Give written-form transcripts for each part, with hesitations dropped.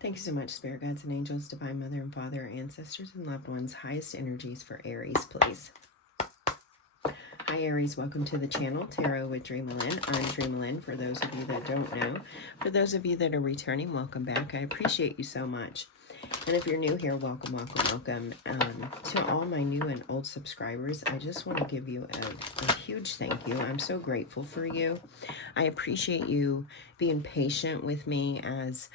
Thank you so much, Spirit Guides and Angels, Divine Mother and Father, ancestors and loved ones. Highest energies for Aries, please. Hi, Aries. Welcome to the channel, Tarot with DreamaLynn. I'm DreamaLynn, for those of you that don't know. For those of you that are returning, welcome back. I appreciate you so much. And if you're new here, welcome, welcome, welcome. To all my new and old subscribers, I just want to give you a huge thank you. I'm so grateful for you. I appreciate you being patient with me as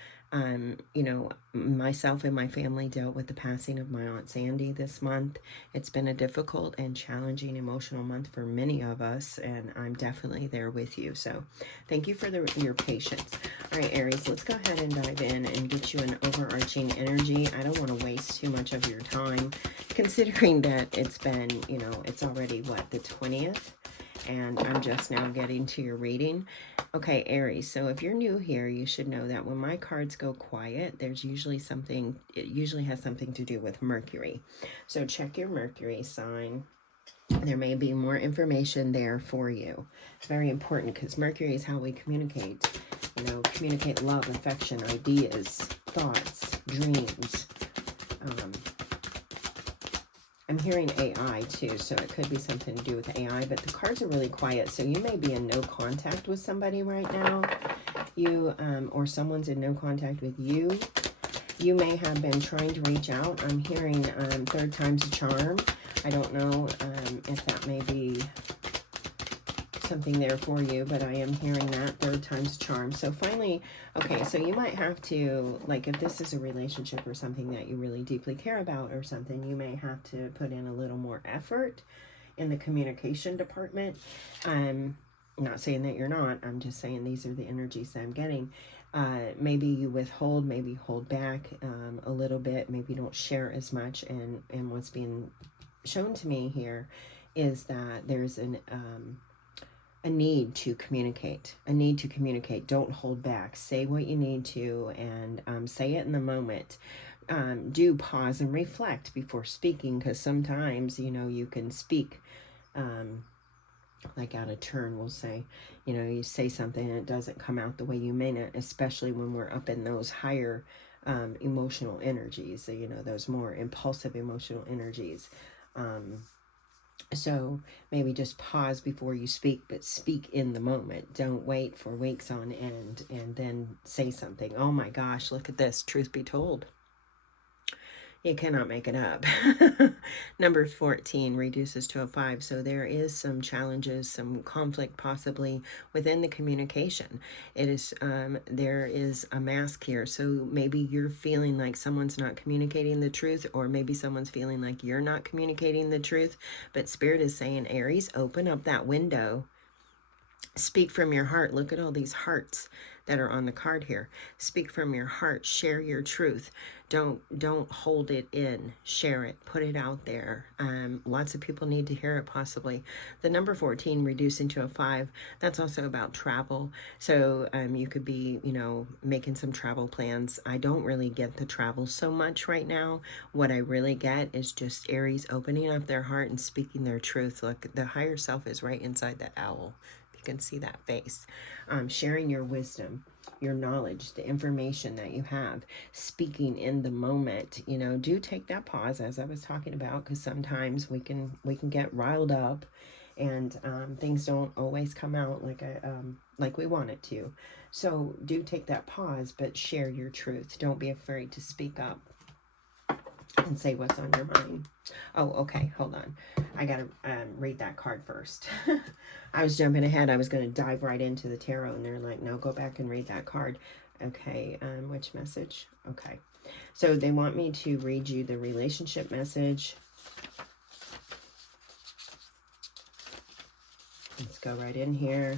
you know, myself and my family dealt with the passing of my Aunt Sandy this month. It's been a difficult and challenging emotional month for many of us, and I'm definitely there with you. So thank you for your patience. All right, Aries, let's go ahead and dive in and get you an overarching energy. I don't want to waste too much of your time, considering that it's been, you know, it's already, what, the 20th? And I'm just now getting to your reading. Okay, Aries, so if you're new here, you should know that when my cards go quiet, there's usually something, it usually has something to do with Mercury. So check your Mercury sign. There may be more information there for you. It's very important because Mercury is how we communicate. You know, communicate love, affection, ideas, thoughts, dreams. I'm hearing AI too, so it could be something to do with AI, but the cards are really quiet, so you may be in no contact with somebody right now. You, or someone's in no contact with you. You may have been trying to reach out. I'm hearing third time's a charm. I don't know if that may be something there for you, but I am hearing that third time's charm. So finally, okay, so you might have to, like, if this is a relationship or something that you really deeply care about or something, you may have to put in a little more effort in the communication department. I'm not saying that you're not. I'm just saying these are the energies that I'm getting. Maybe you withhold, maybe hold back a little bit, maybe don't share as much. And what's being shown to me here is that there's a need to communicate, Don't hold back. Say what you need to, and say it in the moment. Do pause and reflect before speaking, because sometimes, you know, you can speak like out of turn, we'll say. You know, you say something and it doesn't come out the way you mean it, especially when we're up in those higher emotional energies, you know, those more impulsive emotional energies. So maybe just pause before you speak, but speak in the moment. Don't wait for weeks on end and then say something. Oh my gosh, look at this. Truth be told, you cannot make it up. Number 14 reduces to a 5. So there is some challenges, some conflict possibly within the communication. It is, there is a mask here. So maybe you're feeling like someone's not communicating the truth, or maybe someone's feeling like you're not communicating the truth. But Spirit is saying, Aries, open up that window. Speak from your heart. Look at all these hearts that are on the card here. Speak from your heart. Share your truth. Don't hold it in. Share it. Put it out there. Lots of people need to hear it, possibly. The number 14 reducing to a 5, that's also about travel. So you could be, you know, making some travel plans. I don't really get the travel so much right now. What I really get is just Aries opening up their heart and speaking their truth. Look, the higher self is right inside that owl. Can see that face. Sharing your wisdom, your knowledge, the information that you have, speaking in the moment. You know, do take that pause, as I was talking about, because sometimes we can get riled up, and things don't always come out like we want it to. So do take that pause, but share your truth. Don't be afraid to speak up and say what's on your mind. Oh, okay, hold on. I gotta read that card first. I was jumping ahead. I was going to dive right into the tarot, and they're like, no, go back and read that card. Okay, which message? Okay, so they want me to read you the relationship message. Let's go right in here.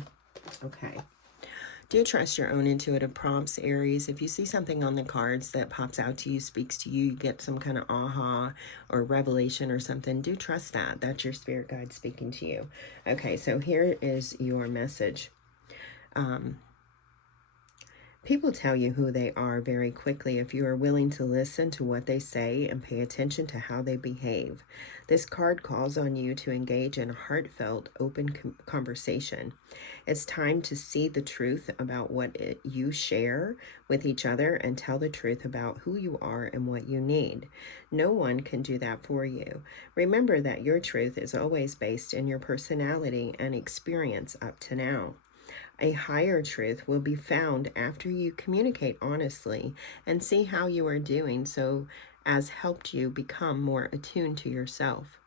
Okay. Do trust your own intuitive prompts, Aries. If you see something on the cards that pops out to you, speaks to you, you get some kind of aha or revelation or something, do trust that. That's your spirit guide speaking to you. Okay, so here is your message. People tell you who they are very quickly if you are willing to listen to what they say and pay attention to how they behave. This card calls on you to engage in a heartfelt, open conversation. It's time to see the truth about you share with each other and tell the truth about who you are and what you need. No one can do that for you. Remember that your truth is always based in your personality and experience up to now. A higher truth will be found after you communicate honestly and see how you are doing so as helped you become more attuned to yourself.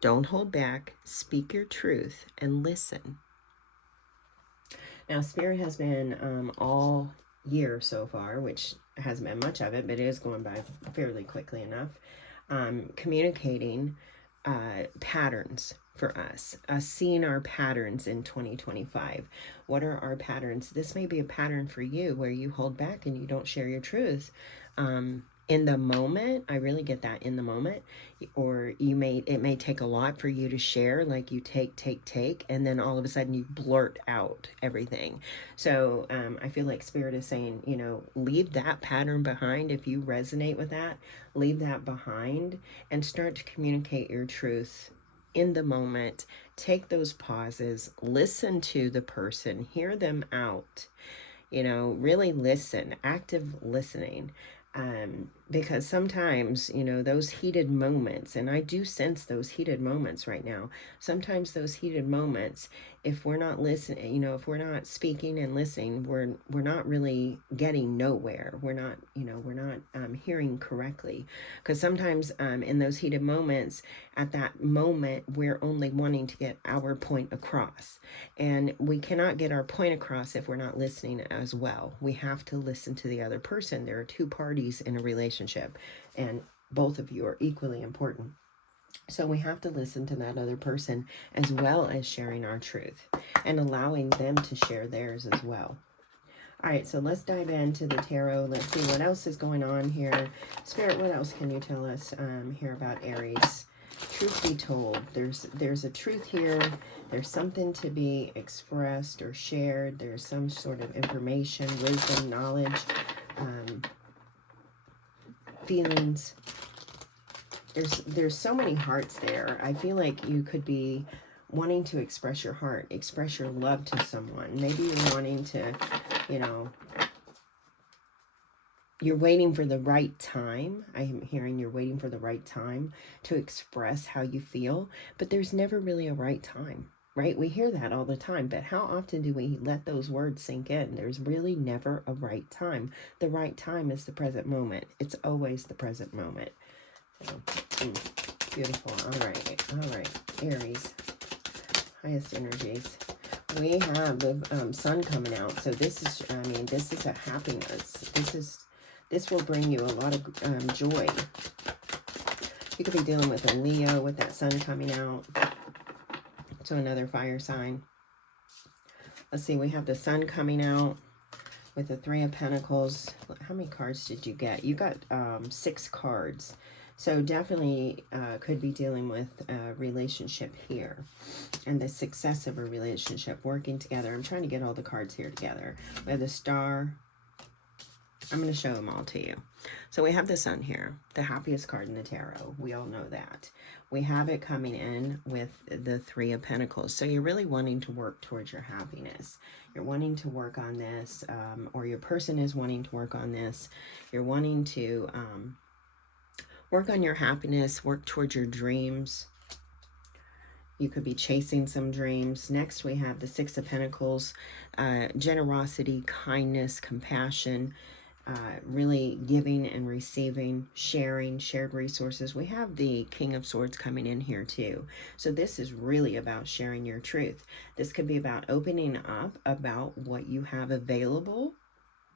Don't hold back, speak your truth, and listen. Now, Spirit has been all year so far, which hasn't been much of it, but it is going by fairly quickly enough, communicating patterns for us, seeing our patterns in 2025. What are our patterns? This may be a pattern for you where you hold back and you don't share your truth. In the moment, I really get that in the moment, or it may take a lot for you to share, like you take, and then all of a sudden you blurt out everything. So I feel like Spirit is saying, leave that pattern behind. If you resonate with that, leave that behind and start to communicate your truth in the moment. Take those pauses, listen to the person, hear them out, really listen, active listening. Because sometimes, those heated moments, and I do sense those heated moments right now. Sometimes those heated moments, if we're not listening, if we're not speaking and listening, we're not really getting nowhere. We're not hearing correctly. Because sometimes in those heated moments, at that moment, we're only wanting to get our point across. And we cannot get our point across if we're not listening as well. We have to listen to the other person. There are two parties in a relationship, and both of you are equally important. So we have to listen to that other person as well as sharing our truth and allowing them to share theirs as well. All right, so let's dive into the tarot. Let's see what else is going on here. Spirit, what else can you tell us here about Aries? Truth be told, there's a truth here. There's something to be expressed or shared. There's some sort of information, wisdom, knowledge, feelings. There's so many hearts there. I feel like you could be wanting to express your heart, express your love to someone. Maybe you're wanting to, you're waiting for the right time. I'm hearing you're waiting for the right time to express how you feel, but there's never really a right time, right? We hear that all the time, but how often do we let those words sink in? There's really never a right time. The right time is the present moment. It's always the present moment. So, beautiful. All right, Aries, highest energies. We have the sun coming out. So this is a happiness. This will bring you a lot of joy. You could be dealing with a Leo with that sun coming out. So another fire sign. Let's see, we have the sun coming out with the Three of Pentacles. How many cards did you get? You got 6 cards. So definitely could be dealing with a relationship here and the success of a relationship, working together. I'm trying to get all the cards here together. We have the Star. I'm going to show them all to you. So we have the sun here, the happiest card in the tarot. We all know that. We have it coming in with the Three of Pentacles. So you're really wanting to work towards your happiness. You're wanting to work on this, or your person is wanting to work on this. You're wanting to work on your happiness, work towards your dreams. You could be chasing some dreams. Next, we have the Six of Pentacles, generosity, kindness, compassion, really giving and receiving, sharing, shared resources. We have the King of Swords coming in here too. So this is really about sharing your truth. This could be about opening up about what you have available.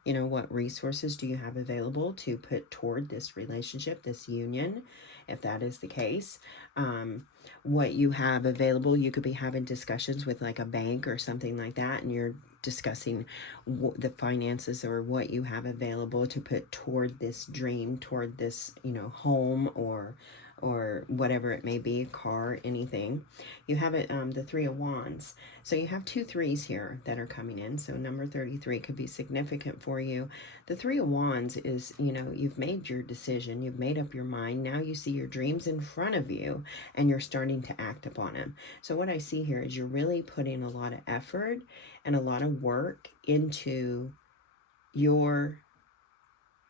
What resources do you have available to put toward this relationship, this union, if that is the case. What you have available, you could be having discussions with like a bank or something like that, and you're discussing the finances or what you have available to put toward this dream, toward this, home or or whatever it may be, car, anything. You have it, the Three of Wands. So you have 2 threes here that are coming in. So number 33 could be significant for you. The Three of Wands is, you know, you've made your decision. You've made up your mind. Now you see your dreams in front of you and you're starting to act upon them. So what I see here is you're really putting a lot of effort and a lot of work into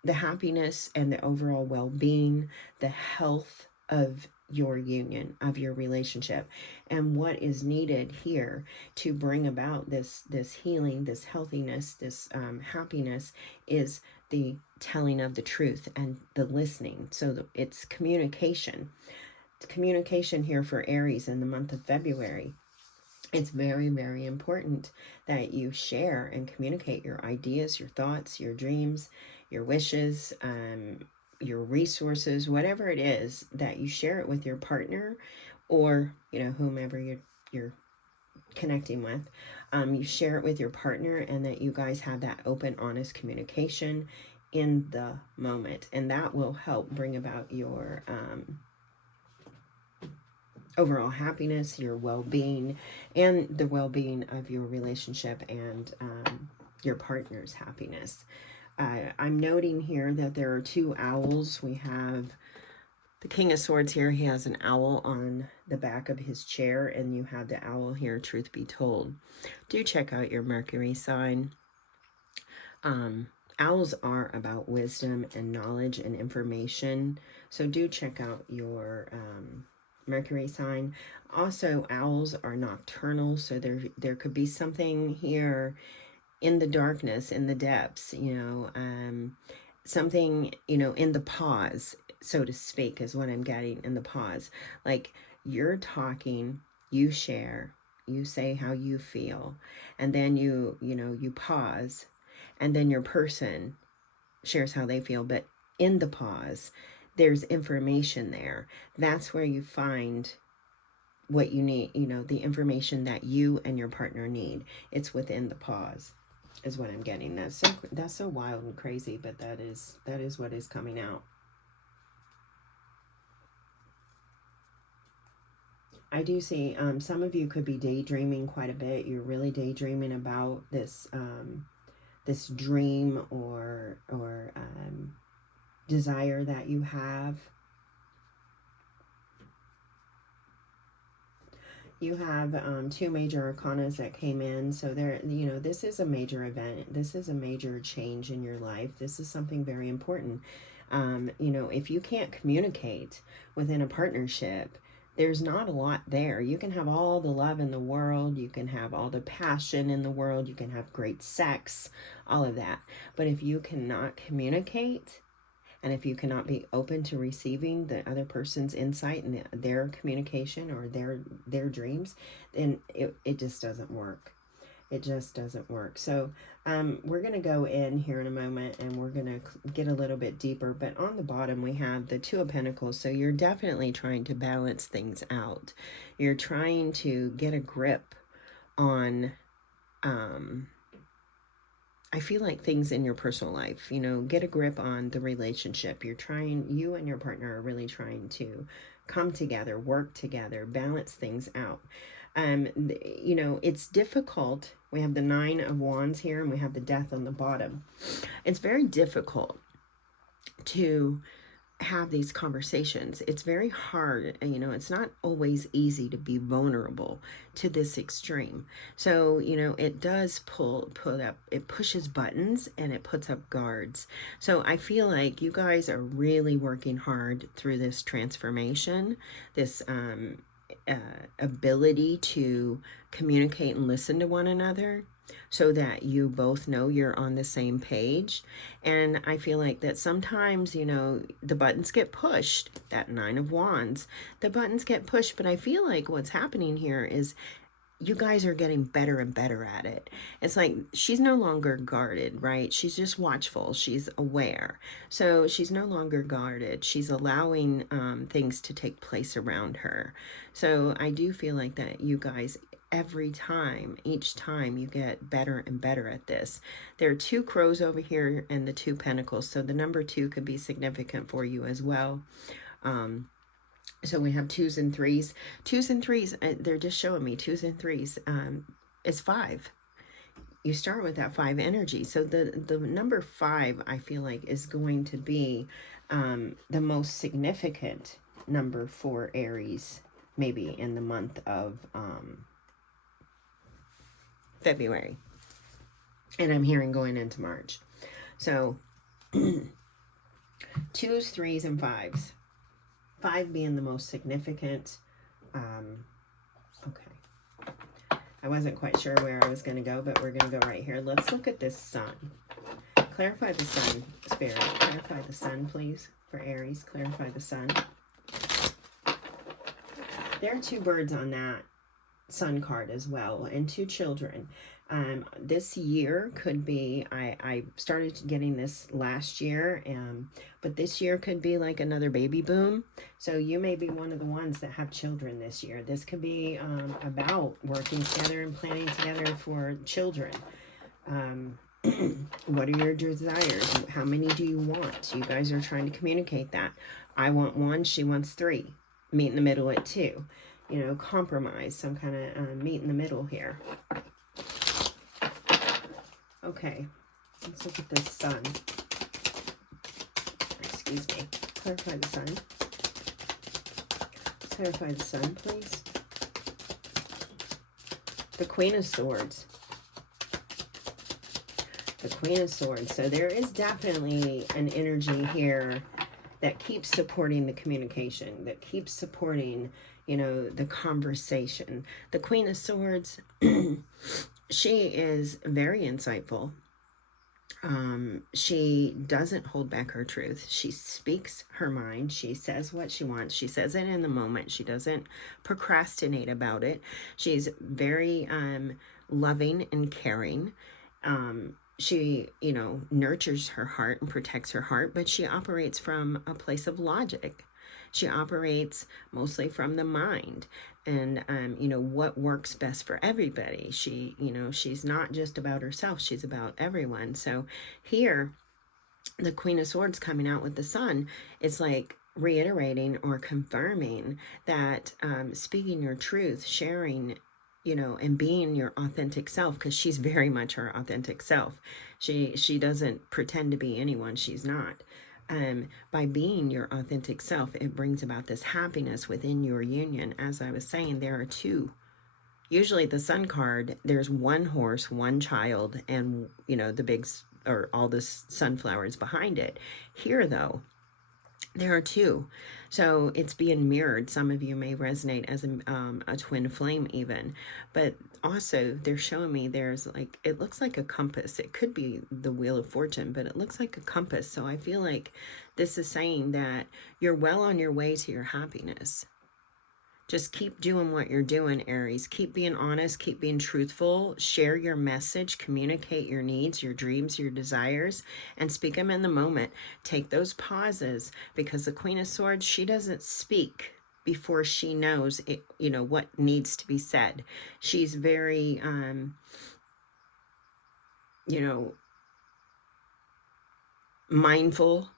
the happiness and the overall well-being, the health of your union, of your relationship. And what is needed here to bring about this healing, this healthiness, this happiness is the telling of the truth and the listening. So it's communication. It's communication here for Aries in the month of February. It's very, very important that you share and communicate your ideas, your thoughts, your dreams, your wishes, your resources, whatever it is, that you share it with your partner or, you know, whomever you're connecting with. You share it with your partner, and that you guys have that open, honest communication in the moment. And that will help bring about your overall happiness, your well-being, and the well-being of your relationship and your partner's happiness. I'm noting here that there are 2 owls. We have the King of Swords here. He has an owl on the back of his chair, and you have the owl here, truth be told. Do check out your Mercury sign. Owls are about wisdom and knowledge and information, so do check out your Mercury sign. Also, owls are nocturnal, so there could be something here in the darkness, in the depths, you know, something, you know, in the pause, so to speak, is what I'm getting, in the pause. Like, you're talking, you share, you say how you feel, and then you know, you pause, and then your person shares how they feel. But in the pause, there's information there. That's where you find what you need, you know, the information that you and your partner need. It's within the pause, is what I'm getting. That's so wild and crazy, but that is what is coming out. I do see some of you could be daydreaming quite a bit. You're really daydreaming about this this dream or desire that you have. You have 2 major arcanas that came in. So there, you know, this is a major event. This is a major change in your life. This is something very important. You know, if you can't communicate within a partnership, there's not a lot there. You can have all the love in the world. You can have all the passion in the world. You can have great sex, all of that. But if you cannot communicate, and if you cannot be open to receiving the other person's insight and their communication or their dreams, then it just doesn't work. It just doesn't work. So we're going to go in here in a moment, and we're going to get a little bit deeper. But on the bottom, we have the 2 of Pentacles. So you're definitely trying to balance things out. You're trying to get a grip on I feel like things in your personal life, you know, get a grip on the relationship. You and your partner are really trying to come together, work together, balance things out. You know, it's difficult. We have the 9 of Wands here, and we have the Death on the bottom. It's very difficult to have these conversations. It's very hard, you know, it's not always easy to be vulnerable to this extreme. So, you know, it does it pushes buttons and it puts up guards. So I feel like you guys are really working hard through this transformation, this ability to communicate and listen to one another, so that you both know you're on the same page. And I feel like that sometimes, you know, the buttons get pushed. That 9 of Wands, the buttons get pushed. But I feel like what's happening here is you guys are getting better and better at it. It's like she's no longer guarded, right? She's just watchful. She's aware. So she's no longer guarded. She's allowing things to take place around her. So I do feel like that you guys, each time you get better and better at this. There are 2 crows over here and the 2 pentacles. So the number 2 could be significant for you as well. So we have 2s and 3s. 2s and 3s, they're just showing me 2s and 3s is 5. You start with that 5 energy. So the number 5, I feel like, is going to be the most significant number for Aries, maybe in the month of February. And I'm hearing going into March. So 2s, 3s, and 5s. 5 being the most significant. Okay. I wasn't quite sure where I was going to go, but we're going to go right here. Let's look at this sun. Clarify the sun, Spirit. Clarify the sun, please, for Aries. Clarify the sun. There are 2 birds on that sun card as well, and 2 children. This year could be, I started getting this last year, but this year could be like another baby boom. So you may be one of the ones that have children this year. This could be about working together and planning together for children. What are your desires? How many do you want? You guys are trying to communicate that. I want 1, she wants 3. Meet in the middle at 2. You know, compromise, some kind of meet in the middle here. Okay, let's look at this sun. Excuse me. Clarify the sun. Clarify the sun, please. The Queen of Swords. The Queen of Swords. So there is definitely an energy here that keeps supporting the communication, that keeps supporting, you know, the conversation. The Queen of Swords, she is very insightful. She doesn't hold back her truth. She speaks her mind. She says what she wants. She says it in the moment. She doesn't procrastinate about it. She's very loving and caring. She, you know, nurtures her heart and protects her heart, but she operates from a place of logic. She operates mostly from the mind and, you know, what works best for everybody. She, you know, she's not just about herself. She's about everyone. So here, the Queen of Swords coming out with the sun, it's like reiterating or confirming that speaking your truth, sharing, you know, and being your authentic self, because she's very much her authentic self. She doesn't pretend to be anyone she's not. By being your authentic self, it brings about this happiness within your union. As I was saying, there are 2. Usually the sun card, there's 1 horse, 1 child, and, you know, the big, or all the sunflowers behind it. Here, though, there are 2. So it's being mirrored. Some of you may resonate as a twin flame even. But also they're showing me there's like, it looks like a compass. It could be the Wheel of Fortune, but it looks like a compass. So I feel like this is saying that you're well on your way to your happiness. Just keep doing what you're doing, Aries. Keep being honest, keep being truthful, share your message, communicate your needs, your dreams, your desires, and speak them in the moment. Take those pauses, because the Queen of Swords, she doesn't speak before she knows it, you know, what needs to be said. She's very, you know, mindful.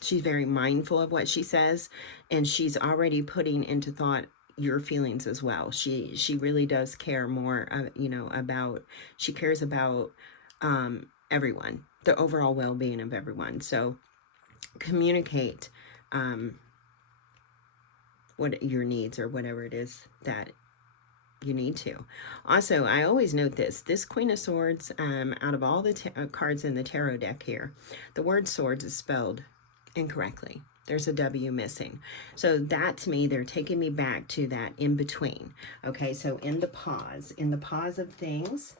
She's very mindful of what she says, and she's already putting into thought your feelings as well. She really does care more, you know, about, she cares about everyone, the overall well-being of everyone. So communicate what your needs or whatever it is that you need to. Also, I always note this Queen of Swords, out of all the cards in the tarot deck here, the word swords is spelled incorrectly. There's a W missing. So that, to me, they're taking me back to that in between. Okay, so in the pause of things,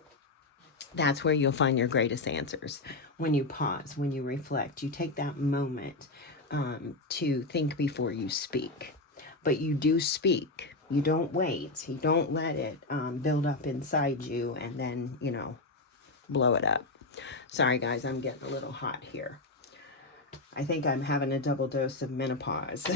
that's where you'll find your greatest answers. When you pause, when you reflect, you take that moment to think before you speak. But you do speak. You don't wait. You don't let it build up inside you and then, you know, blow it up. Sorry, guys, I'm getting a little hot here. I think I'm having a double dose of menopause.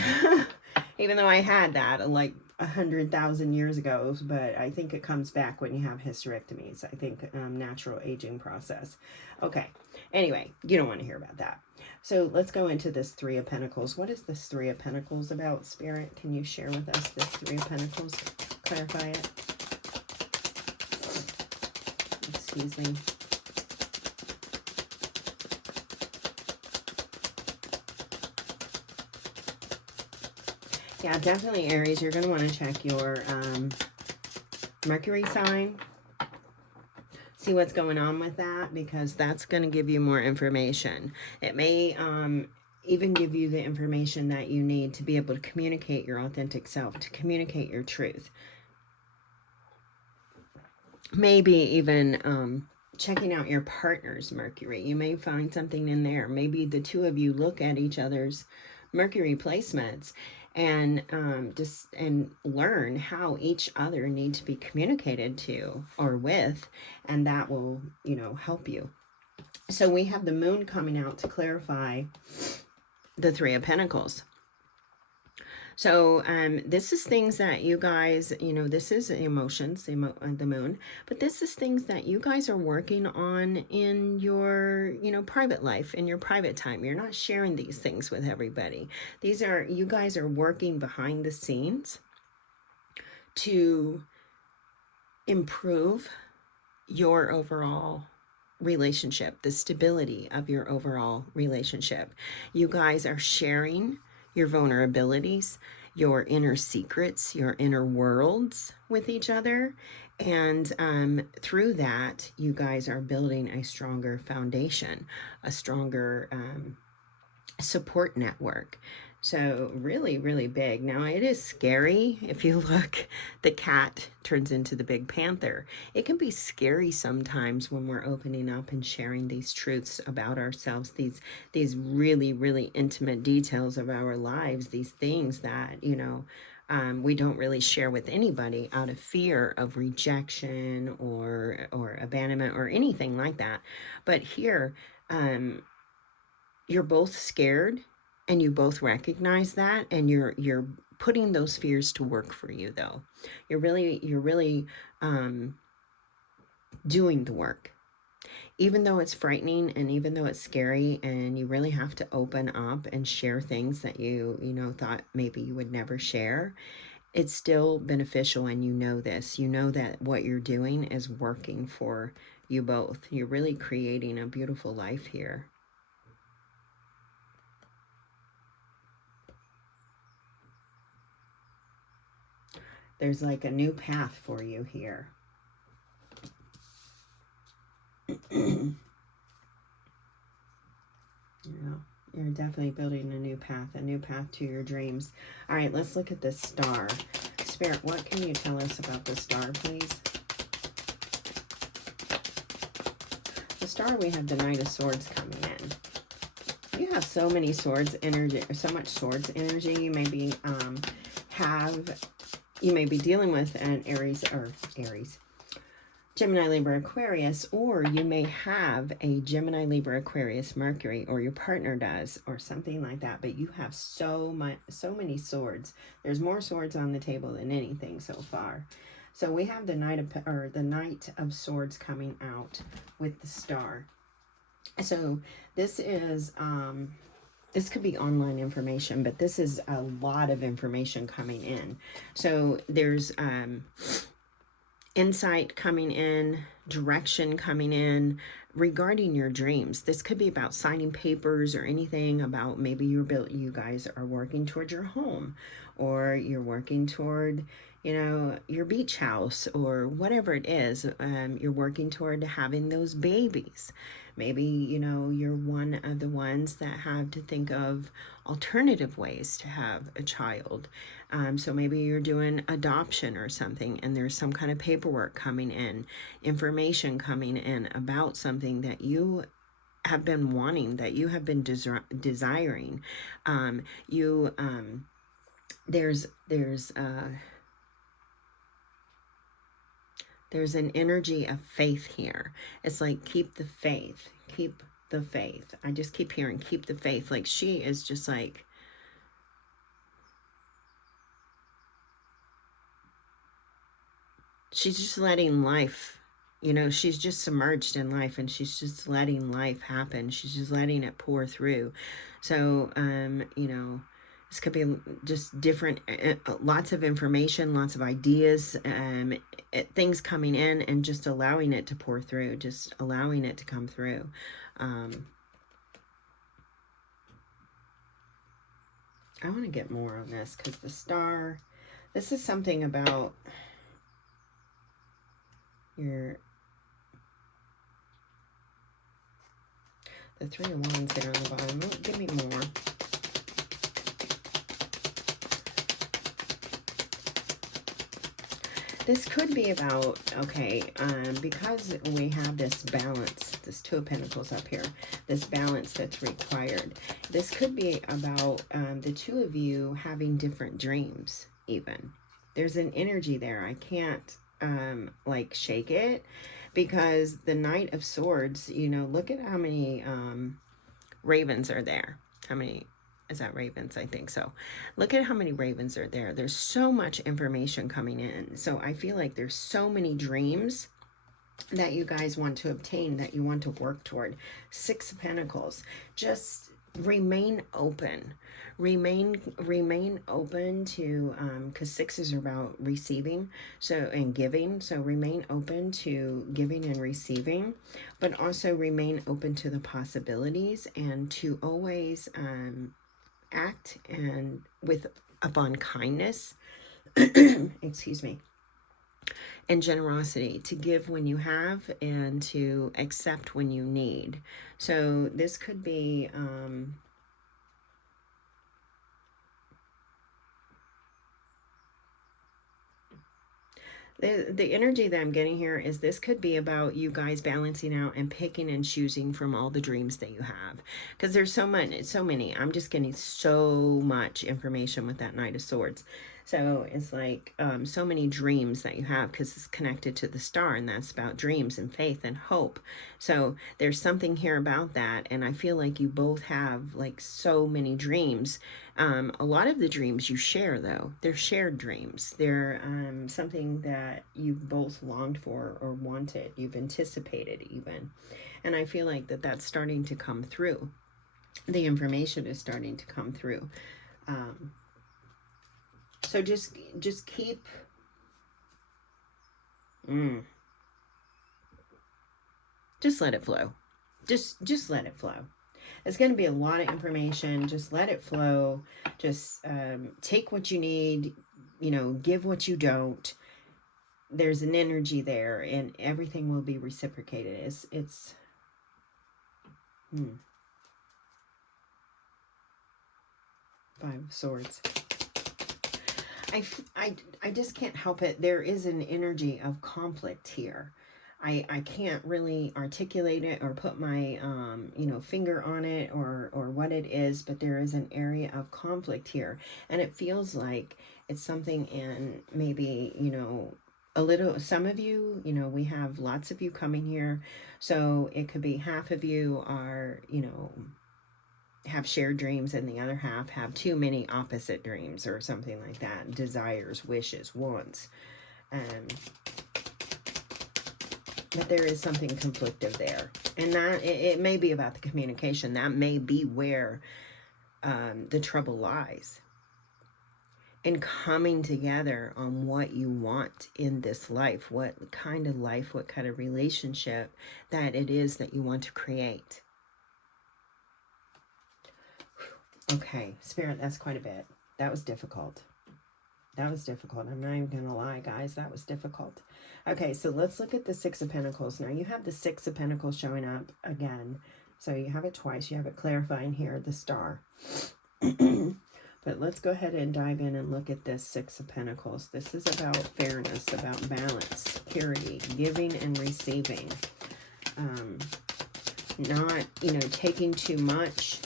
Even though I had that like 100,000 years ago, but I think it comes back when you have hysterectomies. I think natural aging process. Okay. Anyway, you don't want to hear about that. So let's go into this Three of Pentacles. What is this Three of Pentacles about, Spirit? Can you share with us this Three of Pentacles? Clarify it. Excuse me. Yeah, definitely, Aries. You're going to want to check your Mercury sign. See what's going on with that, because that's going to give you more information. It may even give you the information that you need to be able to communicate your authentic self, to communicate your truth. Maybe even checking out your partner's Mercury. You may find something in there. Maybe the two of you look at each other's Mercury placements and learn how each other need to be communicated to or with, and that will, you know, help you. So we have the moon coming out to clarify the Three of Pentacles. So this is things that you guys, you know, this is emotions, the moon, but this is things that you guys are working on in your, you know, private life, in your private time. You're not sharing these things with everybody. These are, you guys are working behind the scenes to improve your overall relationship, the stability of your overall relationship. You guys are sharing your vulnerabilities, your inner secrets, your inner worlds with each other. And through that, you guys are building a stronger foundation, a stronger support network. So really, really big. Now it is scary. If you look, the cat turns into the big panther. It can be scary sometimes when we're opening up and sharing these truths about ourselves, these really, really intimate details of our lives, these things that, you know, we don't really share with anybody out of fear of rejection or abandonment or anything like that. But here, you're both scared. And you both recognize that, and you're putting those fears to work for you, though. You're really doing the work, even though it's frightening and even though it's scary, and you really have to open up and share things that you know thought maybe you would never share. It's still beneficial, and you know this. You know that what you're doing is working for you both. You're really creating a beautiful life here. There's like a new path for you here. Yeah, you're definitely building a new path to your dreams. All right, let's look at this star. Spirit, what can you tell us about the star, please? The star, we have the Knight of Swords coming in. You have so many swords energy, so much swords energy. You may be you may be dealing with an Aries, Gemini, Libra, Aquarius, or you may have a Gemini, Libra, Aquarius, Mercury, or your partner does, or something like that. But you have so many swords. There's more swords on the table than anything so far. So we have the Knight of Swords coming out with the star. So this is this could be online information, but this is a lot of information coming in. So there's insight coming in, direction coming in regarding your dreams. This could be about signing papers or anything about maybe you guys are working toward your home, or you're working toward, you know, your beach house, or whatever it is. You're working toward having those babies. Maybe, you know, you're one of the ones that have to think of alternative ways to have a child. So maybe you're doing adoption or something, and there's some kind of paperwork coming in, information coming in about something that you have been wanting, that you have been desiring. There's an energy of faith here. It's like, keep the faith, keep the faith. I just keep hearing, keep the faith. Like, she is just like, she's just letting life, you know, she's just submerged in life, and she's just letting life happen. She's just letting it pour through. So, you know, this could be just different, lots of information, lots of ideas, things coming in, and just allowing it to pour through, just allowing it to come through. I want to get more on this, because the star, this is something about your, the Three of Wands there on the bottom. Oh, give me more. This could be about, okay, because we have this balance, this Two of Pentacles up here, this balance that's required. This could be about the two of you having different dreams, even. There's an energy there. I can't, like, shake it, because the Knight of Swords, you know, look at how many ravens are there. How many... Is that ravens? I think so. Look at how many ravens are there. There's so much information coming in. So I feel like there's so many dreams that you guys want to obtain, that you want to work toward. Six of Pentacles. Just remain open. Remain open to, because sixes are about receiving, so, and giving. So remain open to giving and receiving, but also remain open to the possibilities, and to always, act and with upon kindness, excuse me, and generosity, to give when you have and to accept when you need. So this could be the energy that I'm getting here is this could be about you guys balancing out and picking and choosing from all the dreams that you have. Because there's so many. I'm just getting so much information with that Knight of Swords. So it's like so many dreams that you have, because it's connected to the star, and that's about dreams and faith and hope. So there's something here about that, and I feel like you both have like so many dreams. A lot of the dreams you share, though, they're shared dreams. They're something that you've both longed for or wanted. You've anticipated even. And I feel like that's starting to come through. The information is starting to come through. So just keep... Just let it flow. Just let it flow. It's going to be a lot of information. Just let it flow. Just take what you need, you know, give what you don't. There's an energy there, and everything will be reciprocated. It's Five of Swords. I just can't help it. There is an energy of conflict here. I can't really articulate it or put my, you know, finger on it or what it is, but there is an area of conflict here. And it feels like it's something in maybe, you know, a little, some of you, you know, we have lots of you coming here. So it could be half of you are, you know, have shared dreams, and the other half have too many opposite dreams or something like that. Desires, wishes, wants. But there is something conflictive there. And that it may be about the communication. That may be where the trouble lies. In coming together on what you want in this life. What kind of life, what kind of relationship that it is that you want to create. Okay, Spirit, that's quite a bit. That was difficult. That was difficult. I'm not even going to lie, guys. That was difficult. Okay, so let's look at the Six of Pentacles. Now, you have the Six of Pentacles showing up again. So you have it twice. You have it clarifying here, the star. But let's go ahead and dive in and look at this Six of Pentacles. This is about fairness, about balance, purity, giving and receiving. Not, you know, taking too much,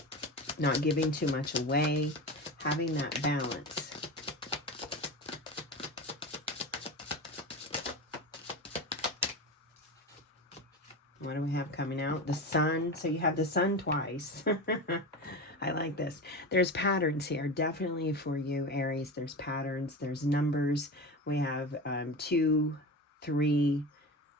not giving too much away, having that balance. What do we have coming out? The Sun. So you have the Sun twice. I like this. There's patterns here. Definitely for you, Aries. There's patterns. There's numbers. We have 2, 3,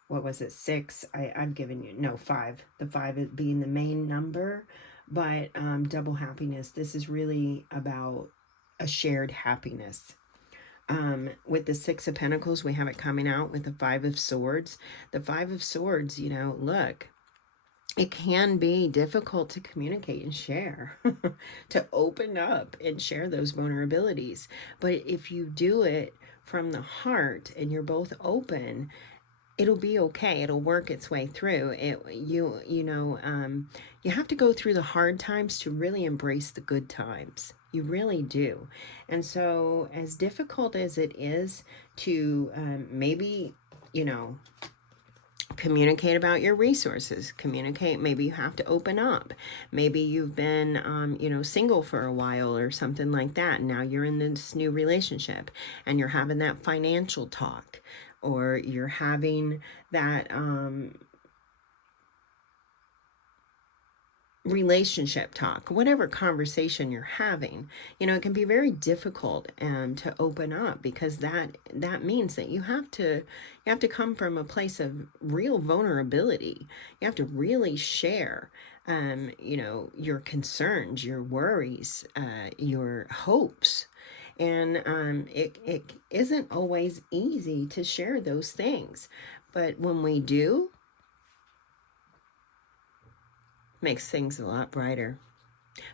what was it, 6? I'm giving you, no, 5. The 5 being the main number, but double happiness. This is really about a shared happiness. With the 6 of Pentacles, we have it coming out with the 5 of Swords. The 5 of Swords, you know, look, it can be difficult to communicate and share, to open up and share those vulnerabilities. But if you do it from the heart and you're both open, it'll be okay. It'll work its way through. You have to go through the hard times to really embrace the good times. You really do. And so as difficult as it is to maybe, you know, communicate about your resources, communicate, maybe you have to open up. Maybe you've been, you know, single for a while or something like that. And now you're in this new relationship and you're having that financial talk, or you're having that relationship talk, whatever conversation you're having. You know, it can be very difficult to open up, because that means that you have to come from a place of real vulnerability. You have to really share you know, your concerns, your worries, your hopes. And it isn't always easy to share those things, but when we do, makes things a lot brighter,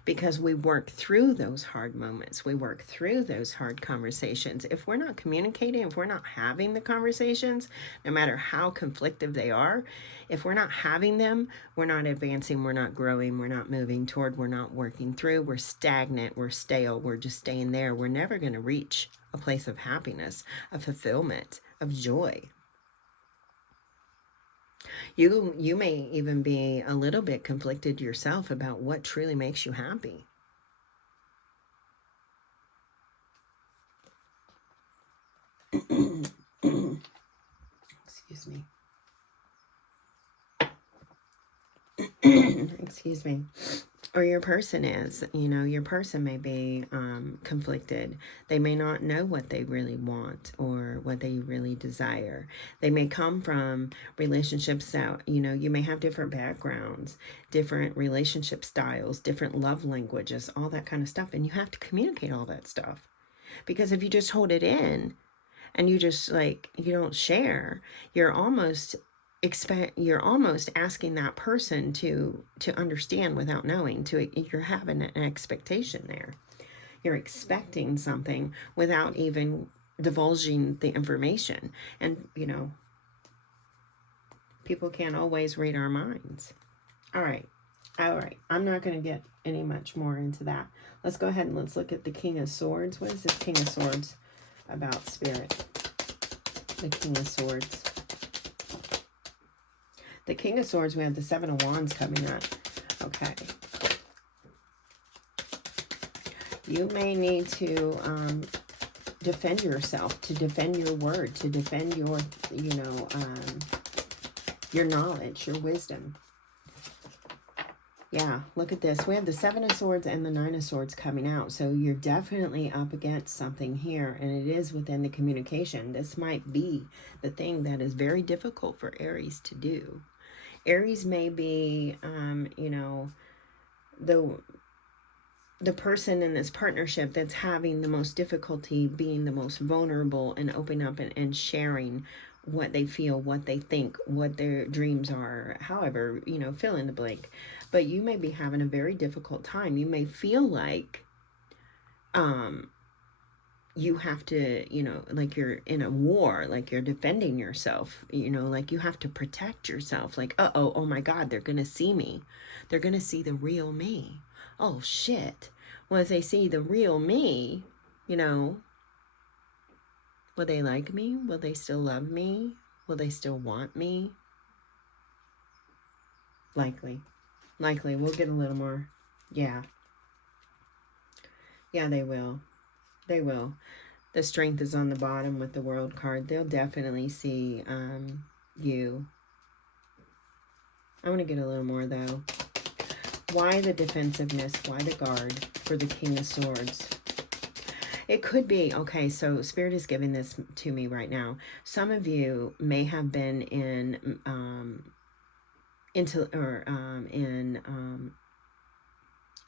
because we work through those hard moments. We work through those hard conversations. If we're not communicating, if we're not having the conversations, no matter how conflictive they are, if we're not having them, we're not advancing, we're not growing, we're not moving toward, we're not working through, we're stagnant, we're stale, we're just staying there. We're never going to reach a place of happiness, of fulfillment, of joy. You may even be a little bit conflicted yourself about what truly makes you happy. Excuse me. Excuse me. Or your person is, you know, your person may be conflicted. They may not know what they really want or what they really desire. They may come from relationships that, you know, you may have different backgrounds, different relationship styles, different love languages, all that kind of stuff. And you have to communicate all that stuff. Because if you just hold it in and you just you don't share, you're almost asking that person to understand without knowing. You're having an expectation there. You're expecting something without even divulging the information. And, you know, people can't always read our minds. All right. I'm not going to get any much more into that. Let's go ahead and let's look at the King of Swords. What is this King of Swords about, Spirit? The King of Swords. The King of Swords, we have the 7 of Wands coming up. Okay. You may need to defend yourself, to defend your word, to defend your, you know, your knowledge, your wisdom. Yeah, look at this. We have the 7 of Swords and the 9 of Swords coming out. So you're definitely up against something here, and it is within the communication. This might be the thing that is very difficult for Aries to do. Aries may be, you know, the person in this partnership that's having the most difficulty being the most vulnerable and opening up and sharing what they feel, what they think, what their dreams are, however, you know, fill in the blank. But you may be having a very difficult time. You may feel like you have to, you know, like you're in a war, like you're defending yourself, you know, like you have to protect yourself. Like, oh my God, they're going to see me. They're going to see the real me. Oh, shit. Well, if they see the real me, you know, will they like me? Will they still love me? Will they still want me? Likely. We'll get a little more. Yeah. Yeah, they will. They will. The Strength is on the bottom with the World card. They'll definitely see you. I want to get a little more, though. Why the defensive?ness? Why the guard for the King of Swords? It could be, okay, so Spirit is giving this to me right now. Some of you may have been in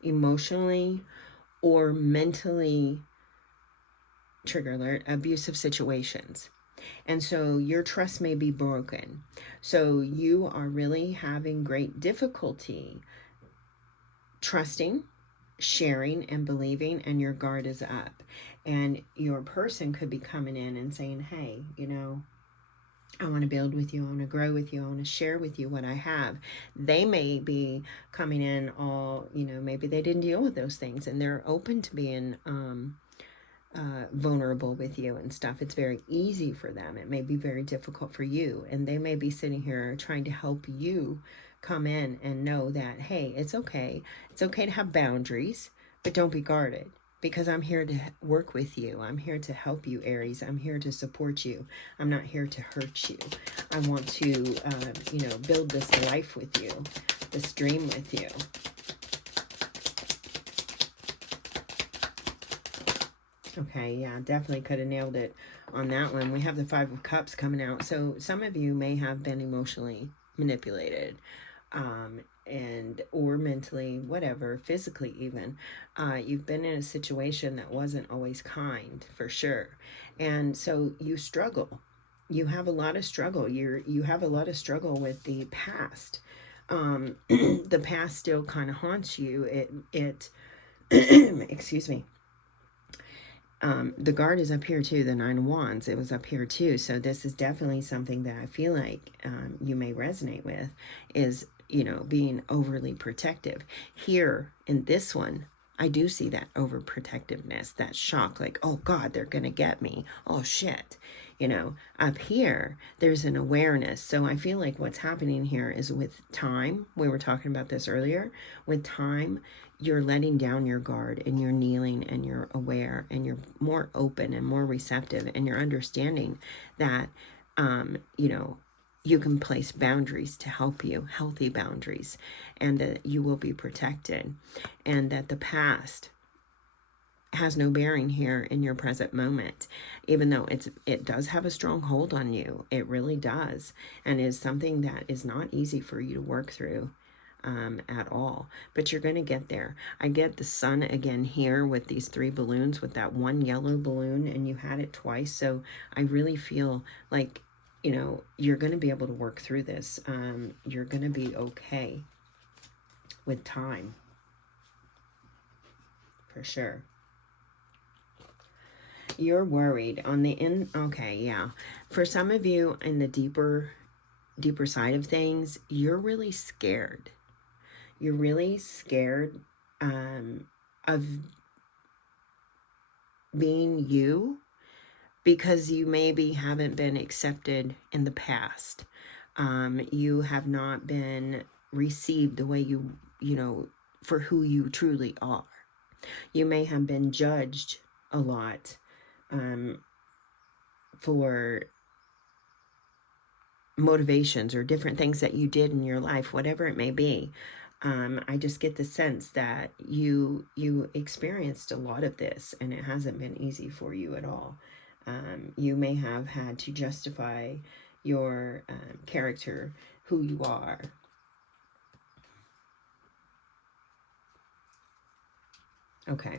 emotionally or mentally, trigger alert, abusive situations. And so your trust may be broken. So you are really having great difficulty trusting, sharing, and believing, and your guard is up. And your person could be coming in and saying, hey, you know, I want to build with you. I want to grow with you. I want to share with you what I have. They may be coming in all, you know, maybe they didn't deal with those things and they're open to being vulnerable with you and stuff. It's very easy for them. It may be very difficult for you. And they may be sitting here trying to help you come in and know that, hey, it's okay. It's okay to have boundaries, but don't be guarded. Because I'm here to work with you. I'm here to help you, Aries. I'm here to support you. I'm not here to hurt you. I want to, you know, build this life with you, this dream with you. Okay, yeah, definitely could have nailed it on that one. We have the Five of Cups coming out. So some of you may have been emotionally manipulated. And or mentally, whatever, physically even, you've been in a situation that wasn't always kind, for sure. And so you struggle. You have a lot of struggle. You have a lot of struggle with the past. The past still kind of haunts you. It excuse me. The guard is up here too, the Nine of Wands. It was up here too. So this is definitely something that I feel like you may resonate with, is, you know, being overly protective. Here in this one, I do see that overprotectiveness, that shock, like, oh God, they're going to get me. Oh shit. You know, up here, there's an awareness. So I feel like what's happening here is with time, we were talking about this earlier, with time, you're letting down your guard and you're kneeling and you're aware and you're more open and more receptive and you're understanding that, you know, you can place boundaries to help you, healthy boundaries, and that you will be protected, and that the past has no bearing here in your present moment, even though it does have a strong hold on you. It really does, and is something that is not easy for you to work through at all, but you're going to get there. I get the sun again here with these 3 balloons, with that one yellow balloon, and you had it twice. So I really feel like, you know, you're going to be able to work through this. You're going to be okay with time, for sure. You're worried on the end. Okay, yeah. For some of you in the deeper side of things, you're really scared. You're really scared of being you, because you maybe haven't been accepted in the past. You have not been received the way you know, for who you truly are. You may have been judged a lot for motivations or different things that you did in your life, whatever it may be. I just get the sense that you experienced a lot of this, and it hasn't been easy for you at all. You may have had to justify your character, who you are. Okay,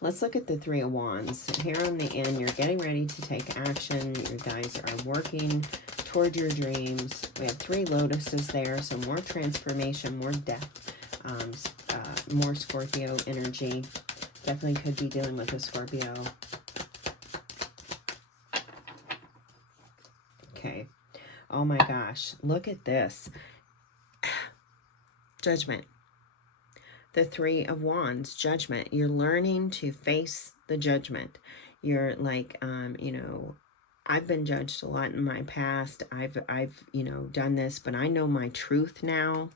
let's look at the Three of Wands. Here on the end, you're getting ready to take action. You guys are working toward your dreams. We have 3 lotuses there, so more transformation, more depth, more Scorpio energy. Definitely could be dealing with a Scorpio. Okay. Oh my gosh, look at this. Judgment. The 3 of Wands, judgment. You're learning to face the judgment. You're like, you know, I've been judged a lot in my past. I've, you know, done this, but I know my truth now.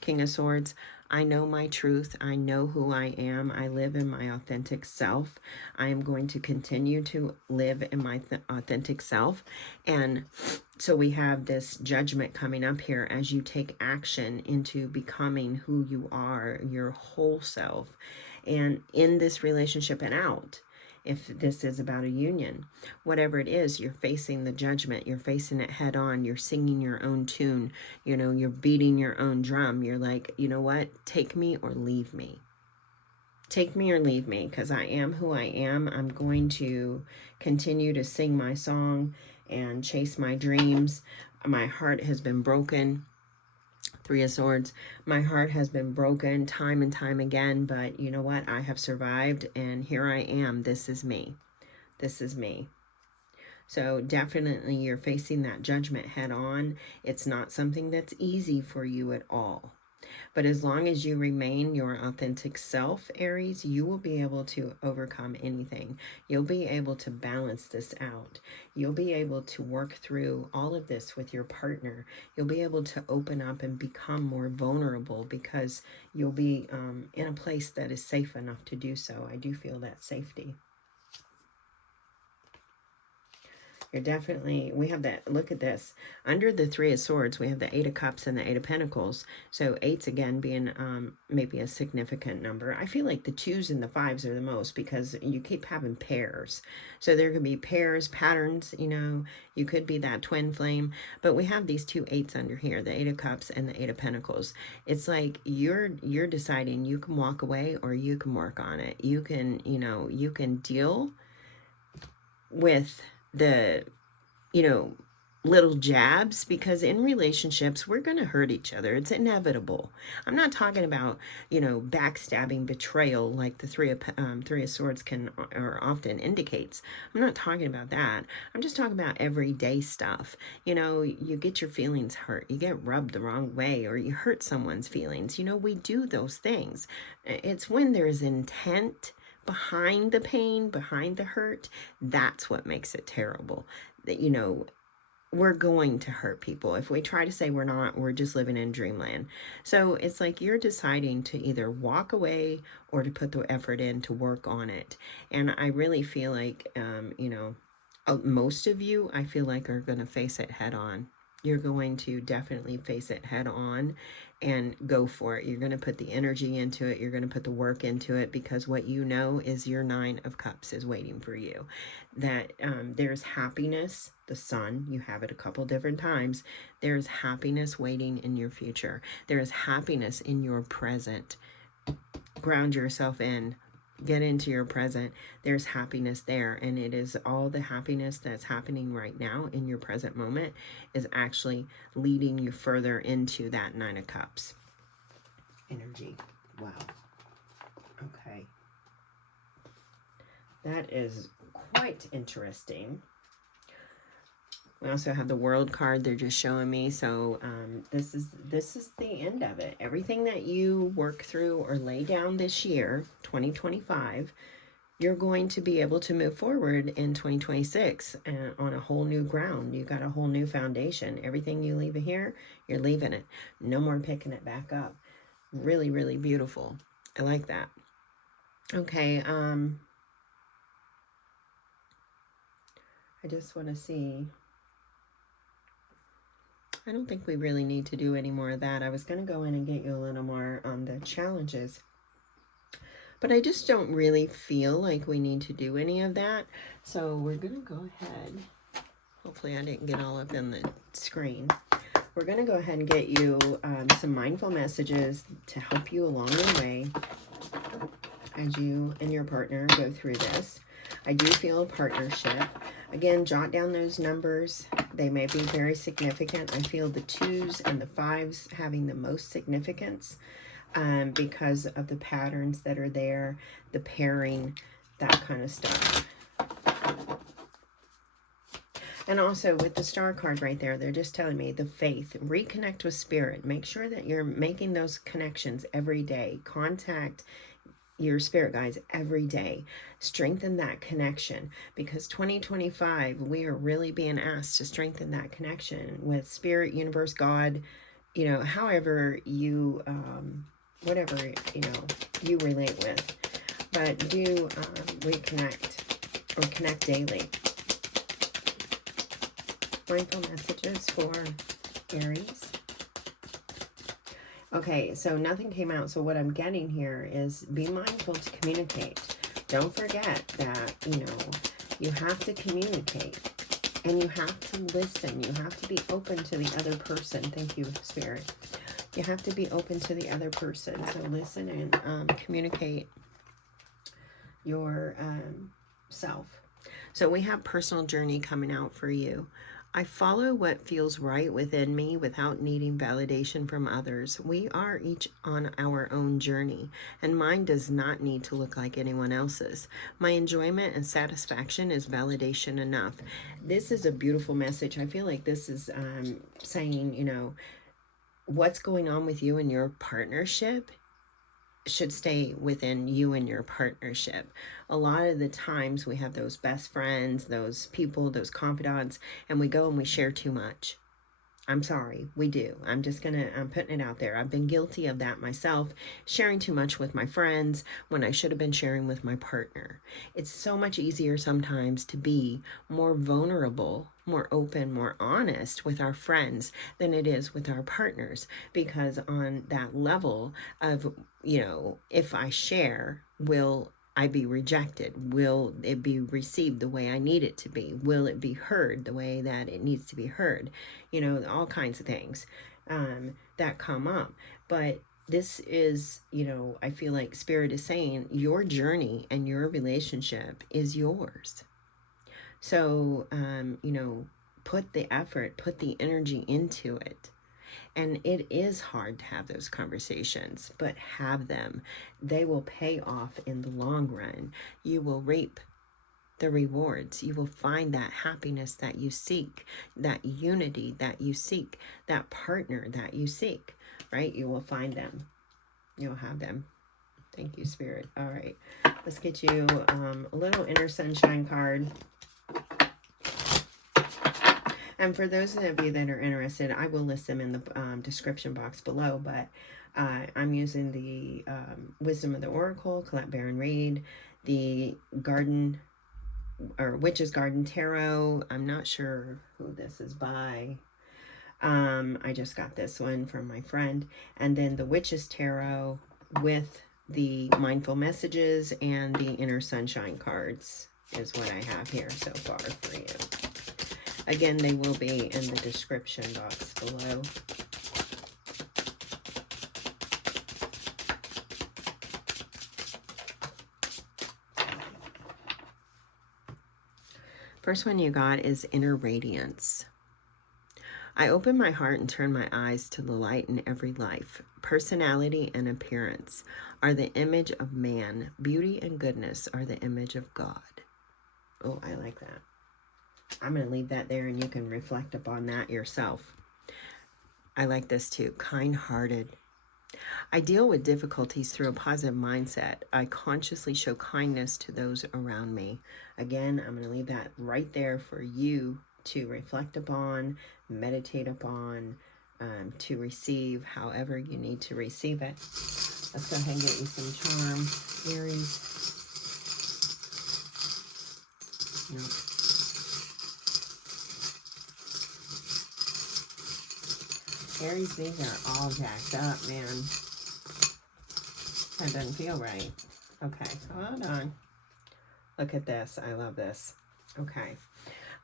King of Swords. I know my truth. I know who I am. I live in my authentic self. I am going to continue to live in my authentic self. And so we have this judgment coming up here as you take action into becoming who you are, your whole self, and in this relationship and out. If this is about a union, whatever it is, you're facing the judgment, you're facing it head on, you're singing your own tune, you know, you're beating your own drum. You're like, you know what, take me or leave me. Take me or leave me, because I am who I am. I'm going to continue to sing my song and chase my dreams. My heart has been broken. Three of Swords. My heart has been broken time and time again, but you know what? I have survived, and here I am. This is me. This is me. So definitely you're facing that judgment head on. It's not something that's easy for you at all. But as long as you remain your authentic self, Aries, you will be able to overcome anything. You'll be able to balance this out. You'll be able to work through all of this with your partner. You'll be able to open up and become more vulnerable because you'll be in a place that is safe enough to do so. I do feel that safety. You're definitely, we have that, look at this. Under the Three of Swords, we have the Eight of Cups and the Eight of Pentacles. So eights, again, being maybe a significant number. I feel like the twos and the fives are the most because you keep having pairs. So there could be pairs, patterns, you know, you could be that twin flame. But we have these two eights under here, the Eight of Cups and the Eight of Pentacles. It's like you're deciding you can walk away or you can work on it. You can, you know, you can deal with the, you know, little jabs, because in relationships we're going to hurt each other. It's inevitable. I'm not talking about, you know, backstabbing, betrayal like the Three of Swords can or often indicates. I'm not talking about that. I'm just talking about everyday stuff. You know, you get your feelings hurt, you get rubbed the wrong way, or you hurt someone's feelings. You know, we do those things. It's when there's intent behind the pain, behind the hurt, that's what makes it terrible. That, you know, we're going to hurt people. If we try to say we're not, we're just living in dreamland. So it's like you're deciding to either walk away or to put the effort in to work on it. And I really feel like, you know, most of you, I feel like, are going to face it head on. You're going to definitely face it head on and go for it. You're going to put the energy into it. You're going to put the work into it, because what you know is your Nine of Cups is waiting for you. That there's happiness, the sun, you have it a couple different times. There's happiness waiting in your future. There is happiness in your present. Ground yourself in. Get into your present. There's happiness there, and it is all the happiness that's happening right now in your present moment is actually leading you further into that Nine of Cups energy. Wow. Okay. That is quite interesting. We also have the World card they're just showing me. So this is the end of it. Everything that you work through or lay down this year, 2025, you're going to be able to move forward in 2026 on a whole new ground. You got a whole new foundation. Everything you leave here, you're leaving it. No more picking it back up. Really, really beautiful. I like that. Okay. I just want to see. I don't think we really need to do any more of that. I was going to go in and get you a little more on the challenges, but I just don't really feel like we need to do any of that. So we're going to go ahead. Hopefully I didn't get all up in the screen. We're going to go ahead and get you some mindful messages to help you along your way as you and your partner go through this. I do feel a partnership. Again, jot down those numbers. They may be very significant. I feel the twos and the fives having the most significance because of the patterns that are there, the pairing, that kind of stuff. And also with the Star card right there, they're just telling me the faith. Reconnect with spirit. Make sure that you're making those connections every day. Contact your spirit guides every day. Strengthen that connection, because 2025 we are really being asked to strengthen that connection with spirit, universe, God, you know, however you whatever, you know, you relate with. But do reconnect or connect daily. Mindful messages for Aries. Okay, so nothing came out. So what I'm getting here is be mindful to communicate. Don't forget that, you know, you have to communicate and you have to listen. You have to be open to the other person. Thank you, Spirit. You have to be open to the other person. So listen and communicate your self. So we have personal journey coming out for you. I follow what feels right within me without needing validation from others. We are each on our own journey, and mine does not need to look like anyone else's. My enjoyment and satisfaction is validation enough. This is a beautiful message. I feel like this is saying, you know, what's going on with you and your partnership should stay within you and your partnership. A lot of the times we have those best friends, those people, those confidants, and we go and we share too much. I'm sorry, we do. I'm putting it out there. I've been guilty of that myself, sharing too much with my friends when I should have been sharing with my partner. It's so much easier sometimes to be more vulnerable, more open, more honest with our friends than it is with our partners, because on that level of, you know, if I share, will I be rejected? Will it be received the way I need it to be? Will it be heard the way that it needs to be heard? You know, all kinds of things that come up. But this is, you know, I feel like Spirit is saying your journey and your relationship is yours. So, you know, put the effort, put the energy into it. And it is hard to have those conversations, but have them. They will pay off in the long run. You will reap the rewards. You will find that happiness that you seek, that unity that you seek, that partner that you seek, right? You will find them. You'll have them. Thank you, Spirit. All right. Let's get you a little inner sunshine card. And for those of you that are interested, I will list them in the description box below, but I'm using the Wisdom of the Oracle, Colette Baron Reid, the Garden, or Witch's Garden Tarot. I'm not sure who this is by. I just got this one from my friend. And then the Witch's Tarot with the Mindful Messages and the Inner Sunshine cards is what I have here so far for you. Again, they will be in the description box below. First one you got is Inner Radiance. I open my heart and turn my eyes to the light in every life. Personality and appearance are the image of man. Beauty and goodness are the image of God. Oh, I like that. I'm going to leave that there and you can reflect upon that yourself. I like this too. Kind-hearted. I deal with difficulties through a positive mindset. I consciously show kindness to those around me. Again, I'm going to leave that right there for you to reflect upon, meditate upon, to receive however you need to receive it. Let's go ahead and get you some charm, Aries. Nope. Aries, these are all jacked up, man. That doesn't feel right. Okay, so hold on. Look at this. I love this. Okay.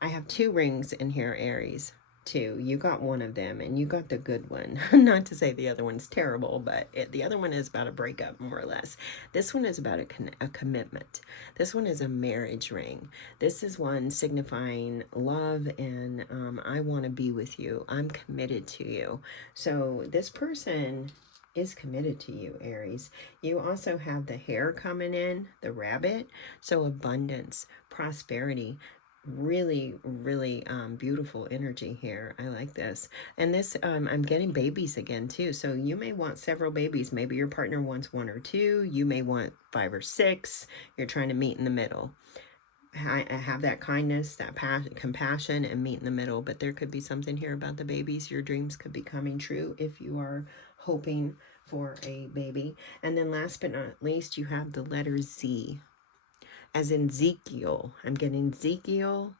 I have 2 rings in here, Aries. 2. You got one of them, and you got the good one. Not to say the other one's terrible, but the other one is about a breakup, more or less. This one is about a commitment. This one is a marriage ring. This is one signifying love, and I want to be with you. I'm committed to you. So this person is committed to you, Aries. You also have the hare coming in, the rabbit. So abundance, prosperity. Really, really beautiful energy here. I like this. And this, I'm getting babies again too. So you may want several babies. Maybe your partner wants 1 or 2. You may want 5 or 6. You're trying to meet in the middle. I have that kindness, that compassion, and meet in the middle. But there could be something here about the babies. Your dreams could be coming true if you are hoping for a baby. And then last but not least, you have the letter Z, as in Ezekiel. I'm getting Ezekiel,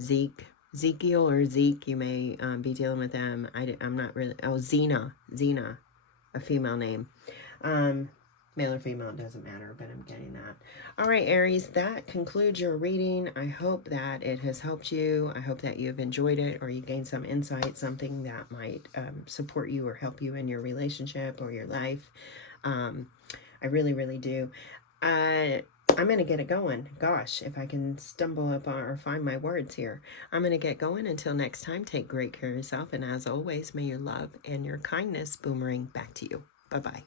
Ezekiel or Zeke. You may be dealing with them. I'm not really. Oh, Zena, a female name. Male or female, it doesn't matter, but I'm getting that. All right, Aries, that concludes your reading. I hope that it has helped you. I hope that you've enjoyed it, or you gained some insight, something that might support you or help you in your relationship or your life. I really, really do. I'm going to get it going. Gosh, if I can stumble up or find my words here. I'm going to get going. Until next time, take great care of yourself. And as always, may your love and your kindness boomerang back to you. Bye-bye.